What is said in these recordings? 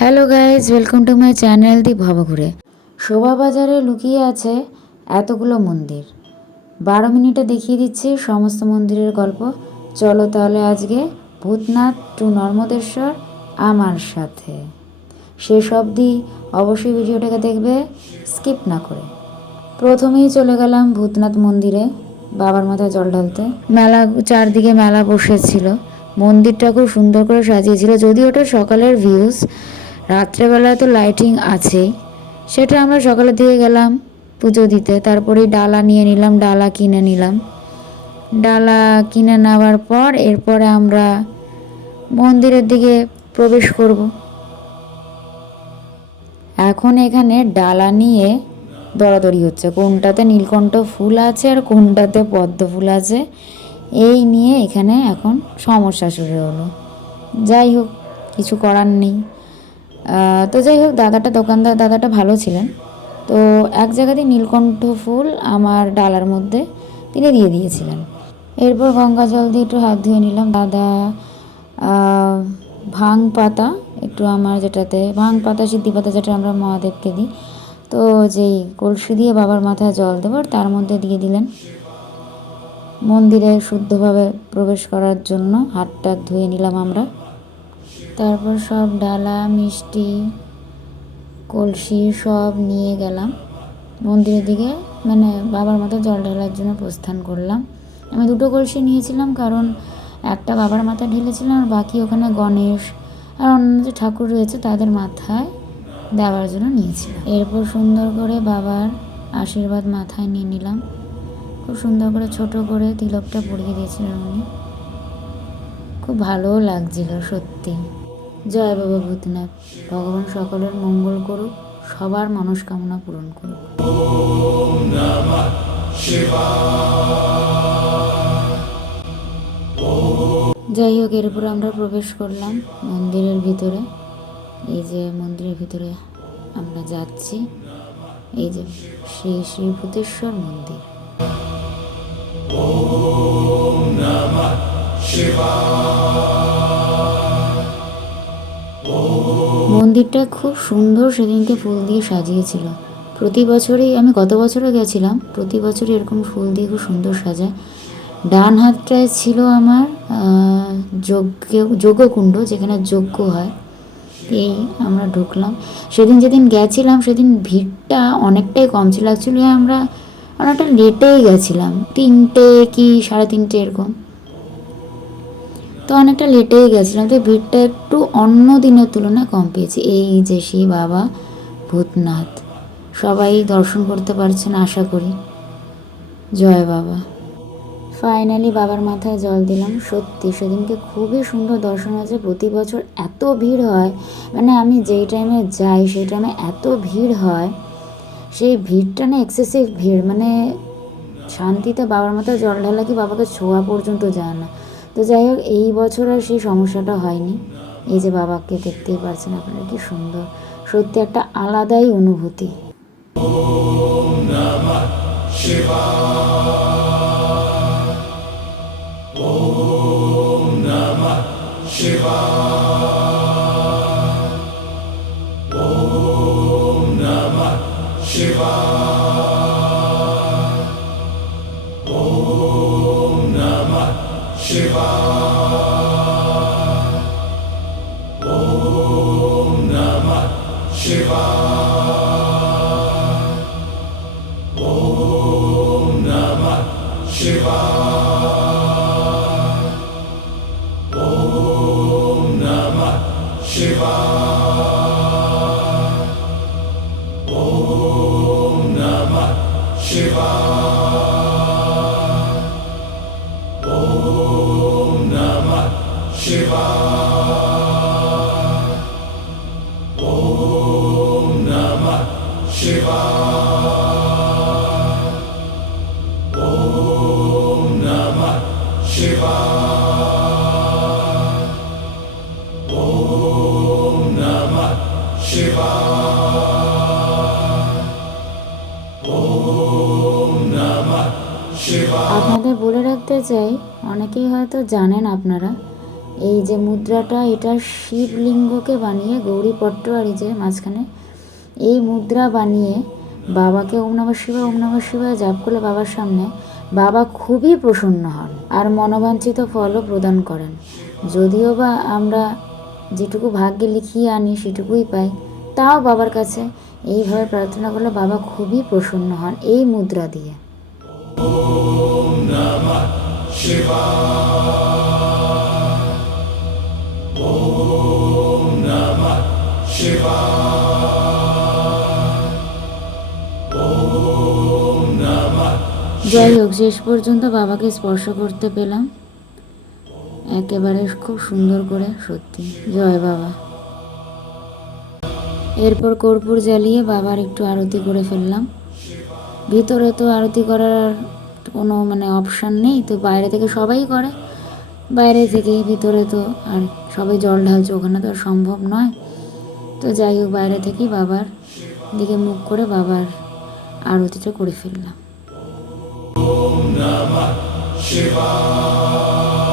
Hello guys, welcome to my channel the Bhabaghure. শোভাবাজারে লুকিয়ে আছে এতগুলো মন্দির। 12 মিনিটে দেখিয়ে দিচ্ছি সমস্ত মন্দিরের গল্প। চলো তাহলে আজকে ভূতনাথ টু নর্মদেশ্বর আমার সাথে শেষ অবধি অবশ্যই ভিডিওটাকে দেখবে, স্কিপ না করে। প্রথমেই চলে গেলাম ভূতনাথ মন্দিরে বাবার মাথায় জল ঢালতে। মেলা, চারদিকে মেলা বসেছিল। মন্দিরটা খুব সুন্দর করে সাজিয়েছিল, যদিও ওটা সকালের ভিউজ, রাত্রেবেলায় তো লাইটিং আছেই। সেটা আমরা সকালের দিকে গেলাম পুজো দিতে, তারপরেই ডালা নিয়ে নিলাম, ডালা কিনে নিলাম। ডালা কিনে নেওয়ার পর এরপরে আমরা মন্দিরের দিকে প্রবেশ করব। এখন এখানে ডালা নিয়ে দরাদরি হচ্ছে, কোনটাতে নীলকণ্ঠ ফুল আছে আর কোনটাতে পদ্ম ফুল আছে, এই নিয়ে এখানে এখন সমস্যা শুরু হলো। যাই হোক, কিছু করার নেই। তো যাই হোক, দোকানদার দাদাটা ভালো ছিলেন। তো এক জায়গাতেই নীলকণ্ঠ ফুল আমার ডালার মধ্যে তিনি দিয়ে দিয়েছিলেন। এরপর গঙ্গা জল দিয়ে একটু হাত ধুয়ে নিলাম। দাদা ভাং পাতা, একটু আমার যেটাতে ভাং পাতা, সিদ্ধি পাতা, যেটা আমরা মহাদেবকে দিই, তো যেই কলসি দিয়ে বাবার মাথায় জল দেবো তার মধ্যে দিয়ে দিলেন। মন্দিরে শুদ্ধভাবে প্রবেশ করার জন্য হাতটা ধুয়ে নিলাম আমরা। তারপর সব ডালা, মিষ্টি, কলসি সব নিয়ে গেলাম মন্দিরের দিকে, মানে বাবার মাথায় জল ঢালার জন্য প্রস্থান করলাম। আমি দুটো কলসি নিয়েছিলাম, কারণ একটা বাবার মাথায় ঢেলেছিলাম আর বাকি ওখানে গণেশ আর অন্য যে ঠাকুর রয়েছে তাদের মাথায় দেওয়ার জন্য নিয়েছিলাম। এরপর সুন্দর করে বাবার আশীর্বাদ মাথায় নিয়ে নিলাম। খুব সুন্দর করে ছোট করে তিলকটা পরিয়ে দিয়েছিলেন উনি, খুব ভালোও লাগছিল সত্যি। জয় বাবা ভূতনাথ, ভগবান সকলের মঙ্গল করুক, সবার মনস্কামনা পূরণ করুক। যাই হোক, এরপর আমরা প্রবেশ করলাম মন্দিরের ভিতরে। এই যে মন্দিরের ভিতরে আমরা যাচ্ছি, এই যে শ্রী শ্রী ভূতেশ্বর মন্দির। মন্দিরটা খুব সুন্দর সেদিনকে ফুল দিয়ে সাজিয়েছিল। প্রতি বছরই, আমি গত বছরও গেছিলাম, প্রতি বছরই এরকম ফুল দিয়ে খুব সুন্দর সাজায়। ডান হাতটায় ছিল আমার যজ্ঞকুণ্ড, যেখানে যজ্ঞ হয়। এই আমরা ঢুকলাম। যেদিন গেছিলাম সেদিন ভিড়টা অনেকটাই কম ছিল। অ্যাকচুয়ালি আমরা অনেকটা লেটেই গেছিলাম, 3টে কি 3:30 এরকম, তো অনেকটা লেটেই গেছিলাম, তো ভিড়টা একটু অন্য দিনের তুলনায় কম পেয়েছি। এই যে সেই বাবা ভূতনাথ, সবাই দর্শন করতে পারছেন আশা করি। জয় বাবা। ফাইনালি বাবার মাথায় জল দিলাম। সত্যি সেদিনকে খুবই সুন্দর দর্শন হয়েছে। প্রতি বছর এত ভিড় হয়, মানে আমি যেই টাইমে যাই সেই টাইমে এত ভিড় হয়, সেই ভিড়টা না এক্সেসিভ ভিড়, মানে শান্তিতে বাবার মাথায় জল ঢালা কি বাবাকে ছোঁয়া পর্যন্ত যায় না। তো যাই হোক, এই বছর আর সেই সমস্যাটা হয়নি। এই যে বাবাকে দেখতেই পারছেন আপনারা, কি সুন্দর, সত্যি একটা আলাদাই অনুভূতি। আপনাদের বলে রাখতে চাই, অনেকেই হয়তো জানেন আপনারা, এই যে মুদ্রাটা, এটা শিবলিঙ্গকে বানিয়ে গৌরীপট্ট আর এই যে মাঝখানে এই মুদ্রা বানিয়ে বাবাকে ওম নমঃ শিবায় ওম নমঃ শিবায় জাপ করলে বাবার সামনে বাবা খুবই প্রসন্ন হন আর মনোবাঞ্ছিত ফলও প্রদান করেন। যদিও বা আমরা যেটুকু ভাগ্যে লিখিয়ে আনি সেটুকুই পাই, তাও বাবার কাছে এইভাবে প্রার্থনা করলে বাবা খুবই প্রসন্ন হন এই মুদ্রা দিয়ে। ওম নমঃ শিবায়, ওম নমঃ শিবায়, ওম নমঃ। যাই হোক, শেষ পর্যন্ত বাবাকে স্পর্শ করতে পেলাম একেবারে খুব সুন্দর করে, সত্যি জয় বাবা। এরপর কর্পূর জ্বালিয়ে বাবার একটু আরতি করে ফেললাম। ভিতরে তো আরতি করার কোনো অপশান নেই, তো বাইরে থেকে সবাই করে, বাইরে থেকে ভিতরে তো আর সবাই জল ঢালছে, ওখানে তো আর সম্ভব নয়। তো যাই হোক, বাইরে থেকেই বাবার দিকে মুখ করে বাবার আরতিটা করে ফেললাম। ওম নমঃ শিবায়,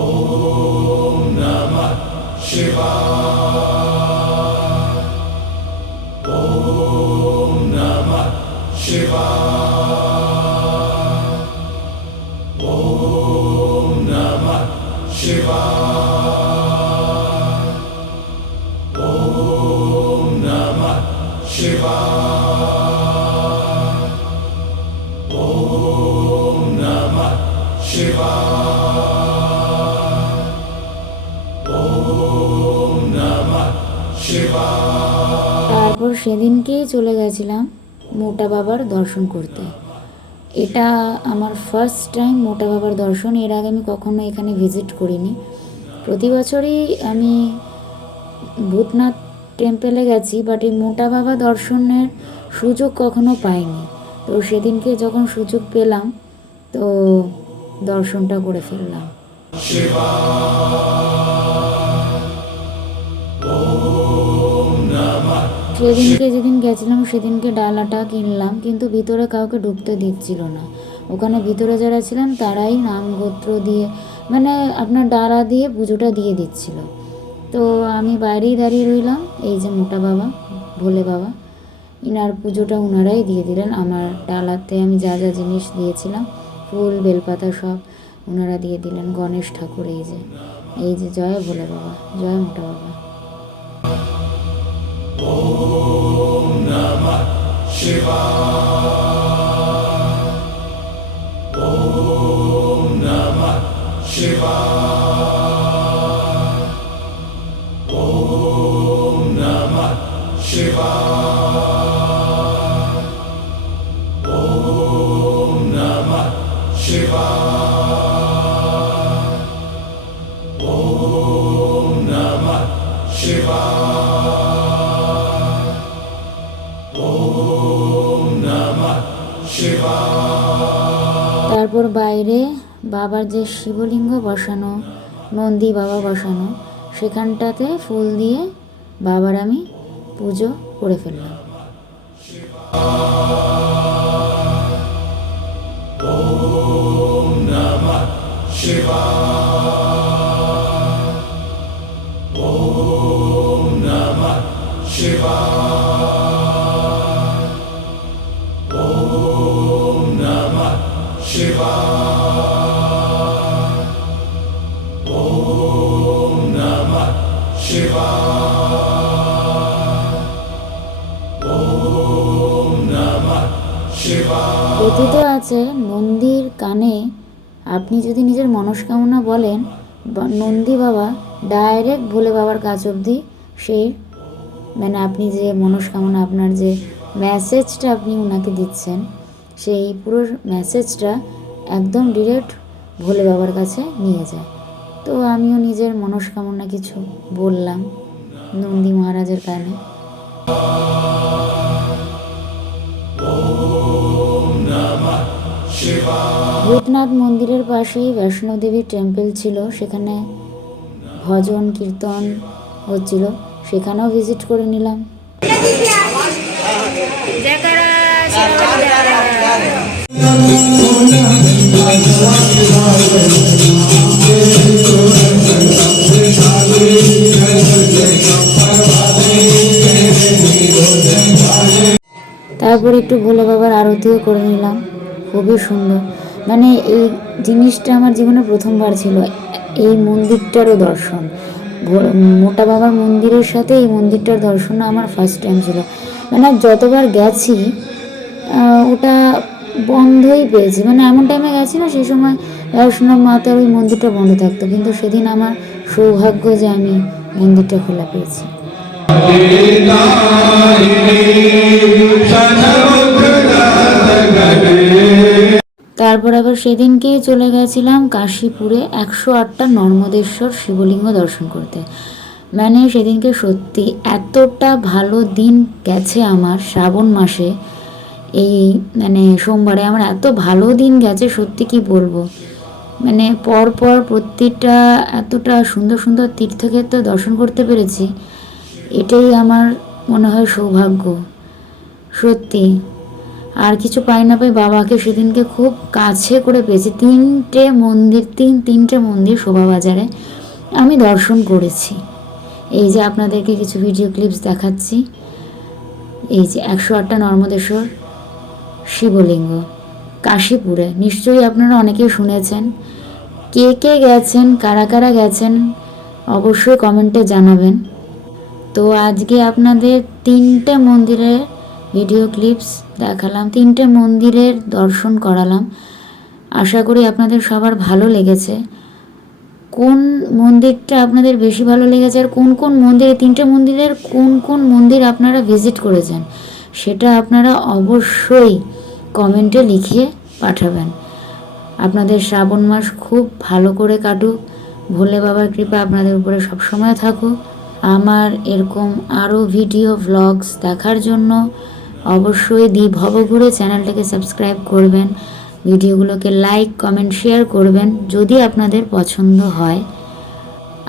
ওম নমঃ শিবায়, ওম নমঃ শিবায়, ওম নমঃ শিবায়, ওম নমঃ শিবায়, ওম নমঃ শিবায়, ওম নমঃ শিবায়। তারপর সেদিনকেই চলে গেছিলাম মোটা বাবার দর্শন করতে। এটা আমার ফার্স্ট টাইম মোটা বাবার দর্শন, এর আগে আমি কখনো এখানে ভিজিট করিনি। প্রতি বছরই আমি ভূতনাথ টেম্পেলে গেছি, বাট এই মোটা বাবা দর্শনের সুযোগ কখনো পাইনি। তো সেদিনকে যখন সুযোগ পেলাম তো দর্শনটা করে ফেললাম। সেদিনকে যেদিন গেছিলাম সেদিনকে ডালাটা কিনলাম, কিন্তু ভিতরে কাউকে ঢুকতে দিচ্ছিল না। ওখানে ভিতরে যারা ছিলেন তারাই নাম গোত্র দিয়ে আপনার ডালা দিয়ে পুজোটা দিয়ে দিচ্ছিল। তো আমি বাইরেই দাঁড়িয়ে রইলাম। এই যে মোটা বাবা, ভোলে বাবা, ইনার পুজোটা ওনারাই দিয়ে দিলেন। আমার ডালাতে আমি যা যা জিনিস দিয়েছিলাম, ফুল বেলপাতা সব ওনারা দিয়ে দিলেন। গণেশ ঠাকুর, এই যে জয় ভোলে বাবা, জয় মোটা বাবা। ওম নমঃ শিবায়, ওম নমঃ শিবায়, ওম নমঃ শিবায়, ওম নমঃ শিবায়, ওম নমঃ শিবায়, ওম নমঃ শিবায়। তারপর বাইরে বাবার যে শিবলিঙ্গ বসানো, নন্দী বাবা বসানো, সেখানটাতে ফুল দিয়ে বাবার আমি পুজো করে ফেললাম। ওম নমঃ শিবায়, ওম নমঃ শিবায়, ওম নমঃ শিবায়, ওম নমঃ শিবায়, ওম নমঃ শিবায়। কথিত আছে নন্দীর কানে আপনি যদি নিজের মনস্কামনা বলেন, নন্দী বাবা ডাইরেক্ট ভোলে বাবার কাছ অবধি সেই আপনি যে মনস্কামনা, আপনার যে মেসেজটা আপনি ওনাকে দিচ্ছেন, সেই পুরো মেসেজটা একদম ডিরেক্ট ভোলে বাবার কাছে নিয়ে যায়। তো আমিও নিজের মনস্কামনা কিছু বললাম নন্দী মহারাজের কানে। ওম নমঃ শিবায়। ভূতনাথ মন্দিরের পাশেই বৈষ্ণোদেবী টেম্পল ছিল, সেখানে ভজন কীর্তন হচ্ছিল, সেখানেও ভিজিট করে নিলাম। তারপর একটু ভোলে বাবার আরতিও করে নিলাম, খুবই সুন্দর। মানে এই জিনিসটা আমার জীবনে প্রথমবার ছিল, এই মন্দিরটারও দর্শন। মোটা বাবার মন্দিরের সাথে এই মন্দিরটার দর্শন আমার ফার্স্ট টাইম ছিল। মানে যতবার গেছি ওটা বন্ধই পেয়েছি, মানে এমন টাইমে গেছি না, সেই সময় বৈষ্ণব মাতার ওই মন্দিরটা বন্ধ থাকতো, কিন্তু সেদিন আমার সৌভাগ্য যে আমি মন্দিরটা খোলা পেয়েছি। তারপর আবার সেদিনকেই চলে গেছিলাম কাশীপুরে 108টা নর্মদেশ্বর শিবলিঙ্গ দর্শন করতে। মানে সেদিনকে সত্যি এতটা ভালো দিন গেছে আমার, শ্রাবণ মাসে এই মানে সোমবারে আমার এত ভালো দিন গেছে, সত্যি কি বলবো। মানে পরপর প্রত্যেকটা এতটা সুন্দর সুন্দর তীর্থক্ষেত্র দর্শন করতে পেরেছি, এটাই আমার মনে হয় সৌভাগ্য সত্যি। আর কিছু পাই না পাই বাবাকে সেদিনকে খুব কাছে করে পেয়েছি। তিনটে মন্দির শোভাবাজারে আমি দর্শন করেছি। এই যে আপনাদেরকে কিছু ভিডিও ক্লিপস দেখাচ্ছি, এই যে 108টা নর্মদেশ্বর শিবলিঙ্গ কাশীপুরে, নিশ্চয়ই আপনারা অনেকেই শুনেছেন। কে কে গেছেন, কারা কারা গেছেন অবশ্যই কমেন্টে জানাবেন। তো আজকে আপনাদের 3টে মন্দিরের ভিডিও ক্লিপস দেখালাম, 3টে মন্দিরের দর্শন করালাম। আশা করি আপনাদের সবার ভালো লেগেছে। কোন মন্দিরটা আপনাদের বেশি ভালো লেগেছে আর কোন কোন মন্দিরে, 3টে মন্দিরের কোন কোন মন্দির আপনারা ভিজিট করেছেন, সেটা আপনারা অবশ্যই কমেন্টে লিখে পাঠাবেন। আপনাদের শ্রাবণ মাস খুব ভালো করে কাটুক, ভোলে বাবার কৃপা আপনাদের উপরে সবসময় থাকুক। আমার এরকম আরও ভিডিও ভ্লগস দেখার জন্য অবশ্যই ভবঘুরে চ্যানেলটাকে সাবস্ক্রাইব করবেন, ভিডিওগুলোকে লাইক কমেন্ট শেয়ার করবেন যদি আপনাদের পছন্দ হয়।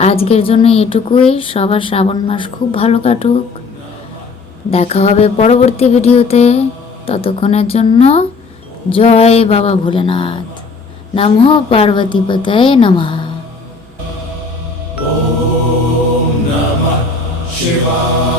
আজকের জন্য এটুকুই। সবার শ্রাবণ মাস খুব ভালো কাটুক। দেখা হবে পরবর্তী ভিডিওতে। ততক্ষণের জন্য জয় বাবা ভোলেনাথ। নমঃ পার্বতীপতয়ে নমঃ। Om Namah Shivaya.